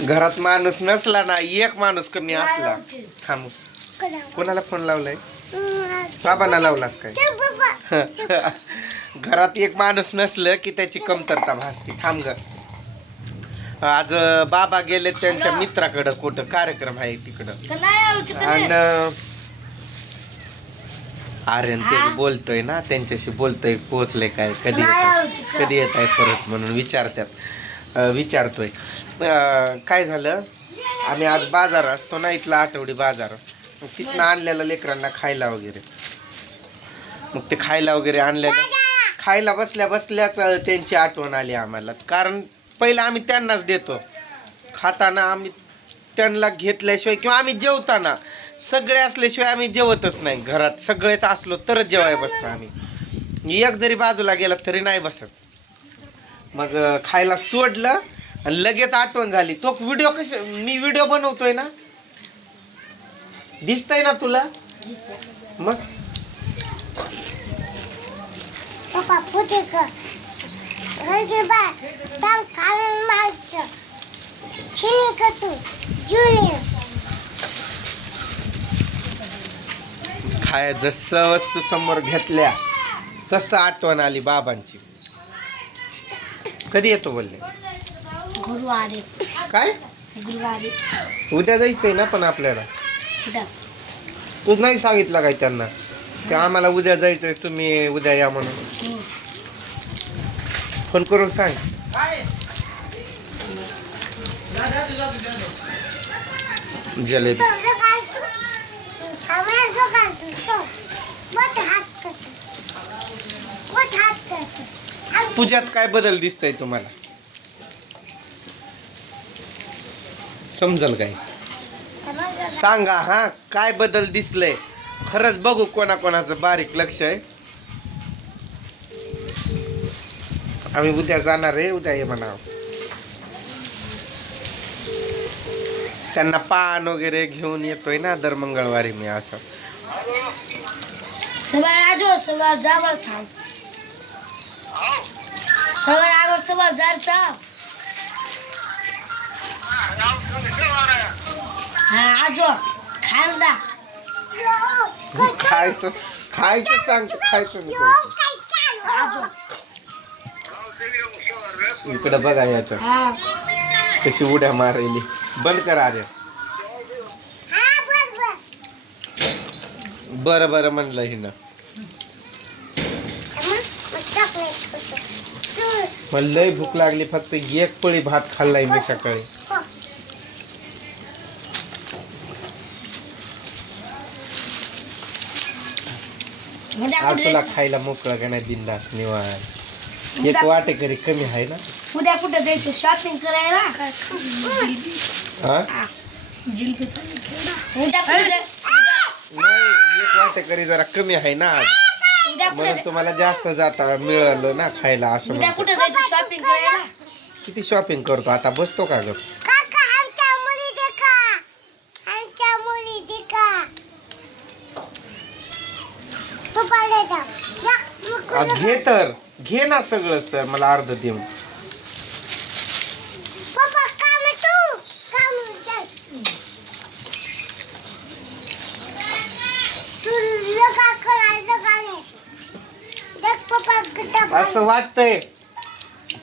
घरात माणूस नसला ना, एक माणूस कमी असला थांब. कोणाला फोन लावलाय? बाबांना लावलास काय? घरात एक माणूस नसलं की त्याची कमतरता भासते. थांब ग. आज बाबा गेले त्यांच्या मित्राकडं, कुठं कार्यक्रम आहे तिकडं. आणि आर्यन तेच बोलतोय ना, त्यांच्याशी बोलतोय पोहोचले काय, कधी येत आहे परत म्हणून विचारतोय. काय झालं, आम्ही आज बाजार असतो ना, इथला आठवडी बाजार, तिथनं आणलेलं लेकरांना खायला वगैरे. मग ते खायला वगैरे आणलेलं, खायला बसल्या बसल्याच त्यांची आठवण आली आम्हाला. कारण पहिलं आम्ही त्यांनाच देतो, खाताना आम्ही त्यांना घेतल्याशिवाय, किंवा आम्ही जेवताना सगळे असल्याशिवाय आम्ही जेवतच नाही. घरात सगळेच असलो तरच जेवाय बसतो आम्ही. एक जरी बाजूला गेला तरी नाही बसत. मग खायला सोडलं आणि लगेच आठवण झाली. तो व्हिडिओ मी व्हिडिओ बनवतोय ना, दिसतंय ना तुला? मग खाय जसं वस्तू समोर घेतल्या तसं आठवण आली बाबांची. कधी येतो बोलले? गुरुवारी. काय गुरुवारी उद्या जायचंय ना, पण आपल्याला तू नाही सांगितलं काय त्यांना की आम्हाला उद्या जायचंय, तुम्ही उद्या या म्हणून? फोन करून सांग. जलेबी पूजात काय बदल दिसतोय तुम्हाला? समजल काय सांगा. हा, काय बदल दिसलंय खरंच बघू, कोणाकोणाचं बारीक लक्ष आहे. आम्ही उद्या जाणार आहे, उद्या ये म्हणा. त्यांना पान वगैरे घेऊन येतोय ना दर मंगळवारी मी. असं सवार जावर छान सवार जायचा. आजो खायला खायचं सांगतो, खायचं इकडं बघा याच कशी उड्या मारायली. बंद करा रे. बरं बरं म्हणलं हिनं. मला लय भूक लागली, फक्त एक पळी भात खाल्लाय मी सकाळी. आज तुला खायला मोकळं का नाही बिंदास निवांत. एक वाटेकरी कमी आहे ना. उद्या कुठे जायचं शॉपिंग करायला? हा नाही, एक वाटेकरी जरा कमी आहे ना आज, म्हणून तुम्हाला जास्त जाता मिळालं ना खायला. असं उद्या कुठे जायचं शॉपिंग करायला? किती शॉपिंग करतो आता, बसतो का ग? घे तर घे ना सगळंच, तर मला अर्ध दे. असं वाटतंय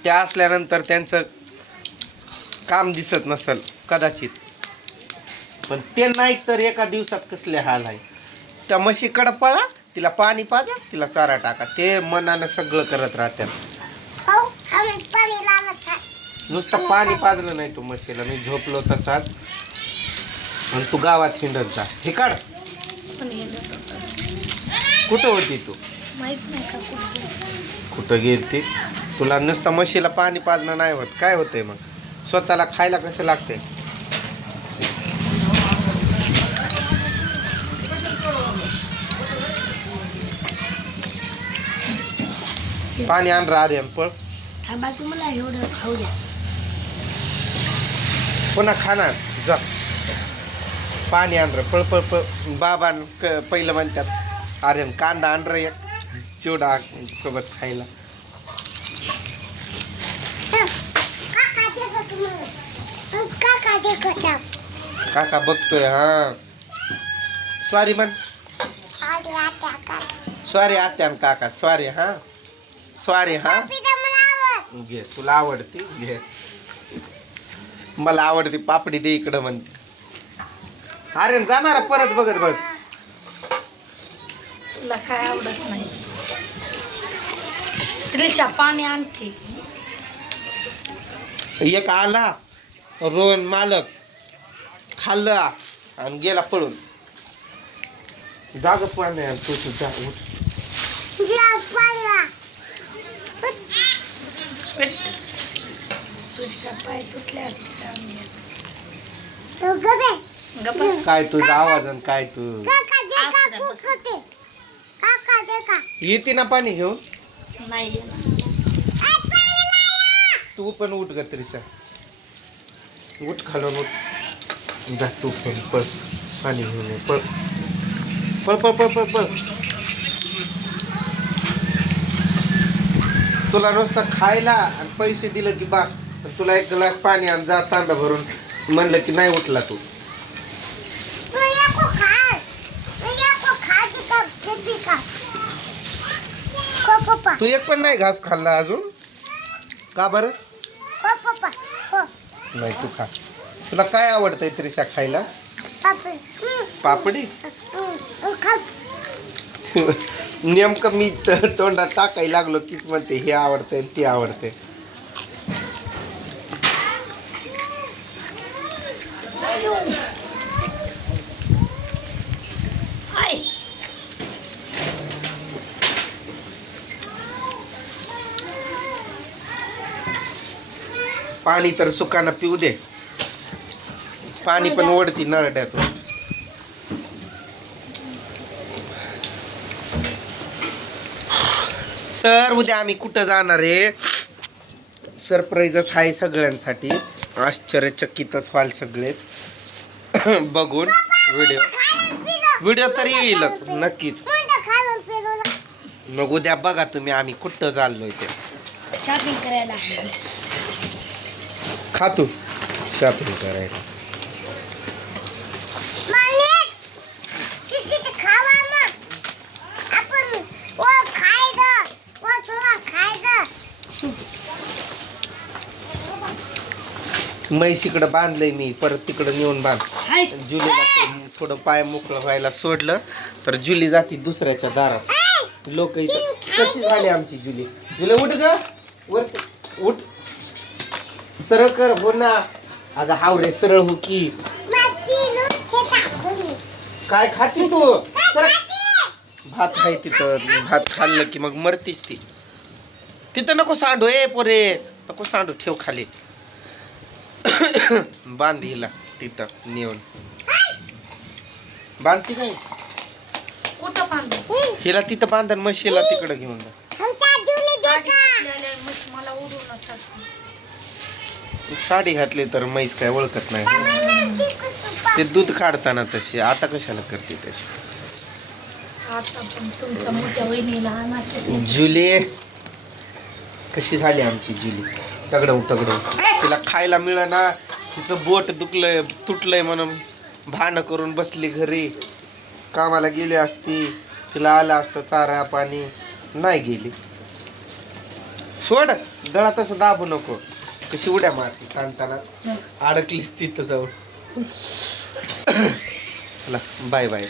त्या असल्यानंतर त्यांचं काम दिसत नसल कदाचित, पण ते नाही तर एका दिवसात कसले हाल आहे. त्या म्हशीकडं पळा, तिला पाणी पाजा, तिला चारा टाका, ते मनानं सगळं करत राहतात. नुसतं पाणी पाजलं नाही तू म्हशीला, मी झोपलो तसाच, आणि तू गावात हिंडत जा. हे काढ. कुठं होती तू? कुठं गेलती? तुला नुसतं म्हशीला पाणी पाजणं नाही होत, काय होतंय मग? स्वतःला खायला कसं लागतंय? पाणी आण रे पळ. मला एवढं खाऊ द्या. पुन्हा खाणार जा. पाणी आण रे, पळ पळ पळ. बाबा पहिलं म्हणतात अरे कांदा आण रे, एक चिवडा सोबत खायला. काका बघतोय हा सॉरी म्हण सॉरी आत्या आणि काका सॉरी हा सॉरी हा घे तुला आवडते घे मला आवडते पापडी दे इकडं म्हणते अरे जाणार परत बघत बस तुला काय आवडत नाही त्रिशा पाणी आणते एक आला रोहन मालक खाल्ला आणि गेला पळून जाग पाणी आण, तू जा उठ. तुझे काय पाय तुटले असते काय तुझा आवाज आणि काय तू येते ना पाणी घेऊन नाही तू पण उठ ग त्रिशा उठ खालून उठ जा तू पण पळ पाणी घेऊन ये पळ पळ पळ पळ पळ पळ तुला नुसतं खायला आणि पैसे दिलं की बस पण तुला एक ग्लास पाणी आणि जा तांब्या भरून म्हणलं की नाही उठला तू तू एक पण नाही घास खाल्ला अजून का बरं नाही तू खा तुला काय आवडतंय त्रिशा खायला पापडी नेमकं मी तोंडात टाकायला लागलो कीच म्हणते हे आवडतंय ते आवडते पाणी तर सुकानं पिऊ दे पाणी पण ओढती नरड्यातून तर उद्या आम्ही कुठं जाणार आहे सरप्राईजच आहे सगळ्यांसाठी आश्चर्यचकितच व्हाल सगळेच बघून व्हिडिओ तर येईलच नक्कीच मग उद्या बघा तुम्ही आम्ही कुठं चाललोय ते शॉपिंग करायला खातो शॉपिंग करायला म्हैस इकडं बांधलंय मी परत तिकडं नेऊन बांध जुलीला थोडं पाय मोकळं व्हायला सोडलं तर जुली जाती दुसऱ्याच्या दारात लोक इथं कशी झाली आमची जुली जुले उठ ग वरती उठ सरळ कर हो ना अगं हावरे सरळ हो की काय खाती तू भात आहे तिथं भात खाल्लं की मग मरतीस ती तिथं नको सांडू ए पोरे नको सांडू ठेव खाली बांध हिला तिथं नेऊन बांधती काय कुठं बांधू हिला तिथं बांधन म्हशीला तिकडं घेऊन जा मला उडून साडी घातली तर म्हैस काय ओळखत नाही ते दूध काढताना तशी आता कशाला करते तशी आता पण तुमच्या मोठ्या वहिनीला आणा जुली कशी झाली आमची जुली तगडव तिला खायला मिळना तिचं बोट दुखलंय तुटलंय म्हणून भान करून बसली घरी कामाला गेली असती तिला आलं असतं चारा पाणी नाही गेली सोड दळा तसं दाबू नको कशी उड्या मारते ताणताना अडकलीस तिथं जाऊन चला बाय बाय